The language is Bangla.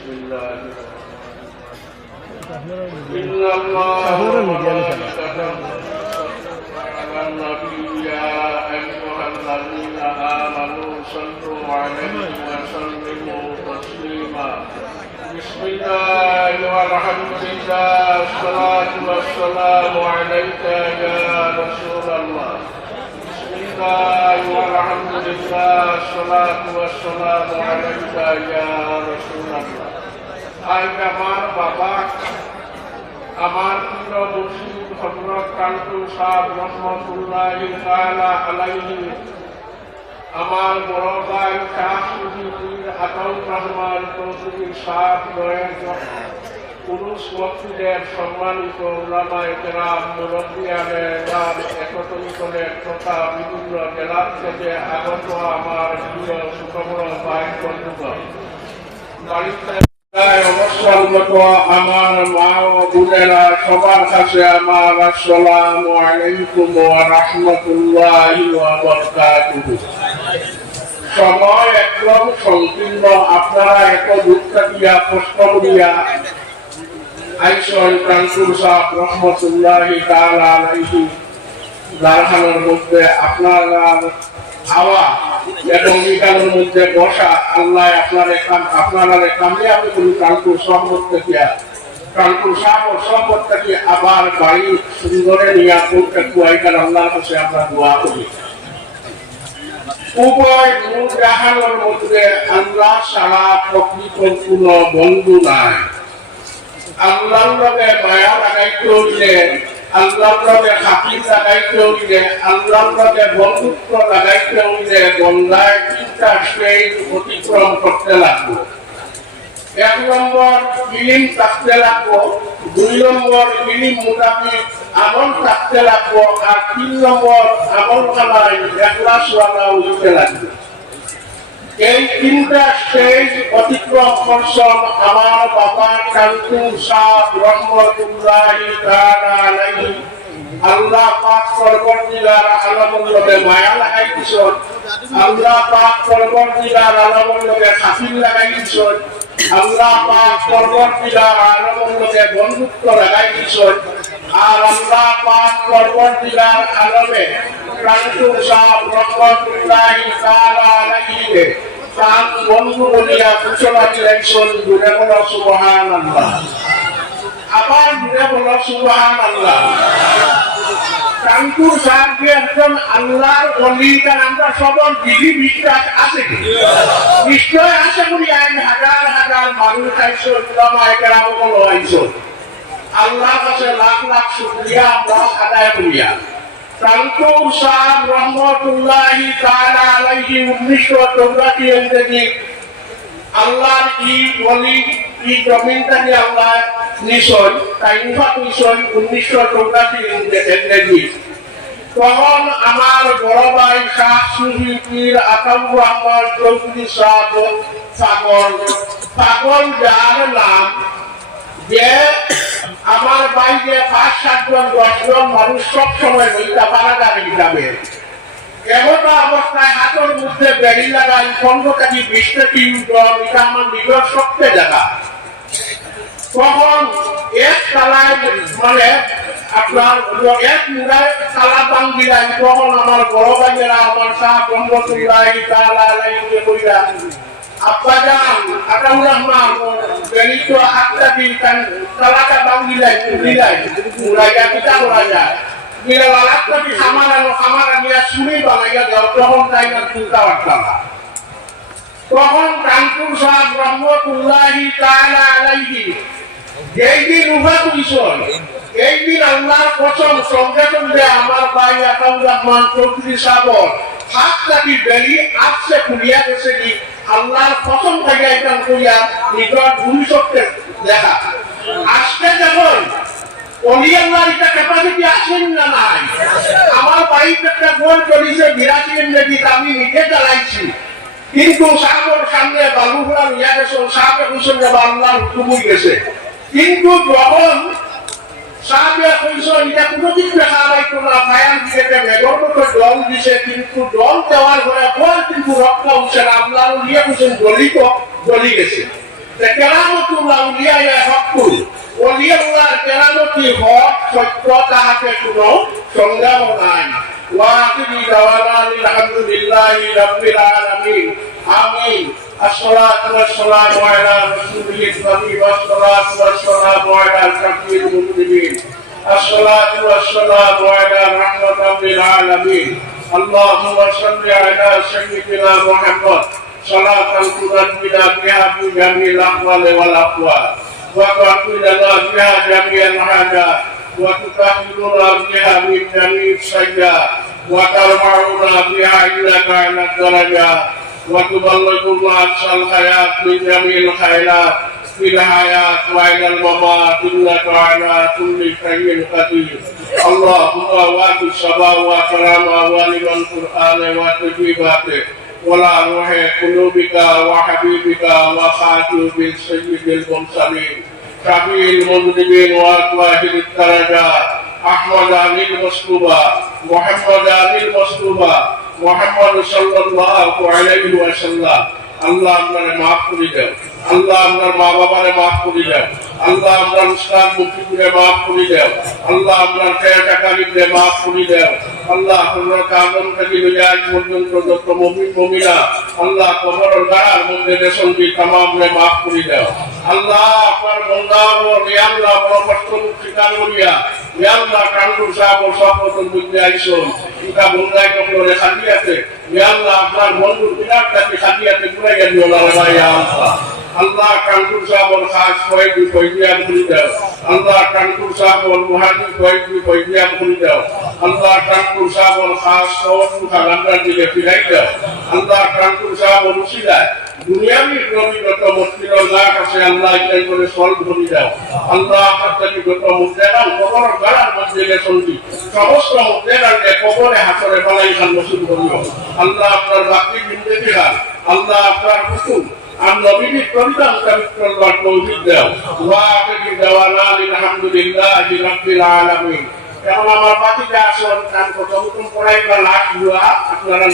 إن الله وملائكته على النبي يا أيها الذين آمنوا صلوا عليه وسلموا تسليما بسم الله والحمد لله الصلاة والسلام عليك يا رسول الله بسم الله والحمد لله الصلاة والسلام عليك يا رسول الله আজ আমার বাবা আমার প্রিয় মুর্শিদ হযরত কালকু সাহেব রহমাতুল্লাহি তাআলা আলাইহি আমার বড় ভাই শাহ সুফি আতাউর রহমান চৌধুরী সাহেব রয়েছেন পুরুষ মসজিদের সম্মানিত উলামায়ে কেরাম মুরব্বিয়ানে রাম একত্রিতনের তথা বিভিন্ন জেলা থেকে আগত আমার প্রিয় সুখবর ভাই বন্ধুগণ বাড়িতে অবস্থানগত আমার মা ও বোনেরা সবার কাছে আমার আসসালামু আলাইকুম ওয়া রাহমাতুল্লাহি ওয়া বারাকাতুহু। সময় একদম সংকীর্ণ, আপনারা এত দূর থাকিয়া কষ্ট করিয়া আইসন কানসুর সাহেব রহমতুল্লাহি তাআলা আলাইহি দারখানোর মধ্যে আপনারা আওয়া এবং এখানের মধ্যে বসা আল্লাহ আপনারা কামিয়াবি করুন। কানপুর শহর থেকে কানপুর শহর শহর থেকে আবার বাড়ি সুন্দরে নিয়ে করতে কুয়াইকার আল্লাহর কাছে আমরা দোয়া করি। উভয় মূল জাহানের মধ্যে আল্লাহ সারা প্রকৃত কোন বন্ধু নাই। আল্লাহর লগে মায়া লাগাইতে হইলে, আল্লাহর লগে হাকিম লাগাইতে হইলে, আল্লাহর লগে বন্ধুত্ব লাগাইতে হইলে বন্ধায় তিনটা স্টেজ অতিক্রম করতে লাগবে। 1 নম্বর ইলম থাকতে লাগবো, 2 নম্বর ইলম মোতাবিক আমল থাকতে লাগবো, আর 3 নম্বর আমল খানায় ইখলাসওয়ালা হইতে লাগবে। এই তিনটা স্টেজ অতিক্রম করছেন আমার বাবা কানপুর সাহেব রহমতুল্লাহি তাআলা আলাইহি। আল্লাহ পাক পরবর্তীকার আলমের লগে মায়া লাগাই দিছেন, আল্লাহ পাক পরবর্তীকার আলমের লগে খাতির লাগাই দিছেন, আল্লাহ পাক পরবর্তীকার আলমের লগে বন্ধুত্ব লাগাই দিছেন, আর আল্লাহ পাক পরবর্তীকার আলমে কানপুর সাহেব রহমতুল্লাহি তাআলা আলাইহি তার বন্ধু বলিয়া ঘোষণা দিলেন। দূরে বলো সুবহানাল্লাহ, আবার দূরে বলো সুবহানাল্লাহ। কানপুর সাহেব যে একজন আল্লাহর ওলি, তার আমরা সবার দিদি বিশ্বাস আছে কি? নিশ্চয় আছে বলি আইন হাজার হাজার মানুষ আইসো, উলামায়ে কেরাম বলো আইসো। আল্লাহর কাছে লাখ লাখ শুকরিয়া আমরা আদায় করিয়া। কানপুর সাহেব রহমতুল্লাহি তাআলা আলাইহি 1984 থেকে আল্লাহর ই ওলি ই জমিনটাকে আল্লাহ নিশ্চয় তাই নিশ্চয় 1984 থেকে। তখন আমার বড় ভাই শাহ সুফি পীর আতাউর রহমান চৌধুরী সাহেব পাগল যার নাম, যে আমার বাইরে 5-7 জন 10 জন মানুষ সব সময় বইটা পারা যাবে যাবে এমন অবস্থায় হাতের মধ্যে বেড়ি লাগাই 15 থেকে 20টা টিম দল, এটা আমার নিজের শক্তি জায়গা। তখন এক তালায় মানে আপনার এক মুড়ায় তালা বাং দিলাম। তখন আমার বড় ভাইয়েরা আমার সাহেব রহমতুল্লাহি তাআলা আলাইহি কইরা আব্বাজান আতাউর রহমান বেরিত হাতটা দিন তালাটা বাং দিলাই মুড়াইয়া পিতা করা যায় মিলে লালাটা কি খামার নিয়ে শুনি বানাইয়া দাও। তখন তাই না চিন্তা পারতাম না। তখন কানপুর সাহেব রহমতুল্লাহি তাআলা আলাইহি যেই দিন উভা কইছেন, এই দিন আল্লাহর কসম সঙ্গে সঙ্গে আমার ভাই আতাউর রহমান চৌধুরী সাহেব হাত লাগি বেরি আসছে খুলিয়া গেছে কি আল্লাহর কসম থেকে এটা কইয়া নিজের ভবিষ্যৎকে দেখা। আজকে যখন অলি আল্লাহর এটা ক্যাপাসিটি আছেন না নাই, আমার বাড়িতে একটা গোল চলিছে 82 নেবি আমি নিজে চালাইছি, কিন্তু সাহেবের সামনে বালুগুলা নিয়ে গেছে, সাহেবের হুসেন আল্লাহর হুকুম গেছে। কিন্তু যখন সাহেব কইছো এটা কোনোদিন দেখা পাইতো না, ফায়ার দিতে মেঘর মতো জল দিছে, কিন্তু জল দেওয়ার পরে বল কিন্তু রক্ত উঠছে না, আল্লাহর নিয়ে হুসেন গলি গেছে। যে কেরামতুল আউলিয়া হকুল ওলিয়াল্লাহর কেরামতি হক সত্য তাহাতে কোনো সংগ্রাম নাই ওয়াকিরি দাওয়ানা আলহামদুলিল্লাহি রাব্বিল আলামিন আমিন الصلاة والسلام على رسوله النبي والصلاة والسلام على شفيع المذنبين الصلاة والسلام على رحمة للعالمين اللهم صل على سيدنا محمد صلاة تنجينا بها في جميع الأحوال والأقوال وتغفر لنا بها جميع الحاجات وتطهرنا بها من جميع السيئات وترفعنا بها إليك على الدرجات وتبلغنا أقصى الحياة من جميع الخيرات في الحياة وإلى الممات إنك على كل شيء قدير اللهم وات الصبا وكرامة ولمن القرآن وتجيباته ولا روح قلوبك وحبيبك وخاتم بالسيد المرسلين شفيع المذنبين وأطواهر الدرجات أحمد علي المصطفى محمد علي المصطفى محمد صلى الله عليه وسلم আল্লাহ আপনারে মাফ করে দেন আল্লাহ আপনার মা বাবারে মাফ করে দেন আল্লাহ আপনার উস্তাদ মুফতিরে মাফ করে দেন আল্লাহ আপনার খেয়াটাকারীদের মাফ করে দেন আল্লাহ আপনার কামন থেকে আজ পর্যন্ত যত মুমিন মুমিনা আল্লাহ কবরের গাড়ার মধ্যে রেশনটি তামামরে মাফ করে দেন আল্লাহ আপনার বন্দা ও আল্লাহ পরবর্তী ঠিকান করিয়া আল্লাহ কান্দুর সাহেব সফলতন বুঝতে আইসুন এটা বন্দায় কবরে খালিয়াতে আল্লাহ আপনার বন্ধুর বিরাটটাকে খালিয়াতে পুরে গেল আল্লাহ আল্লাহ কান্দুর সাহেবের খাস কয়েকটি পয়জিয়াম খুলে দাও আল্লাহ কান্দুর সাহেবের মুহাজির কয়েকটি পয়জিয়াম খুলে দাও আল্লাহ কান্দুর সাহেবের খাস সওয়াল খালান্দার দিকে ফিরাই দাও আল্লাহ কান্দুর সাহেবের উসিলায় দুনিয়াবি প্রবিগত মসজিদ আল্লাহ কাছে আল্লাহ ইলাই করে সল ধরি দাও আল্লাহ আপনাকে গত মুদ্রার কবর গাড়ার মধ্যে লেসনটি সমস্ত মুদ্রার কবরে হাতরে বালাই খান নসিব করিও আল্লাহ আপনার বাকি বিন্দে দিলাম আল্লাহ আপনার হুকুম আর নবীর কবিতা মুতাবিক করবার তৌফিক দাও ওয়া আখিরি দাওয়ানা আলহামদুলিল্লাহি রাব্বিল আলামিন এখন আমার বাকি যা আছে কান কত হুকুম পড়াইবা লাখ দুয়া আপনারা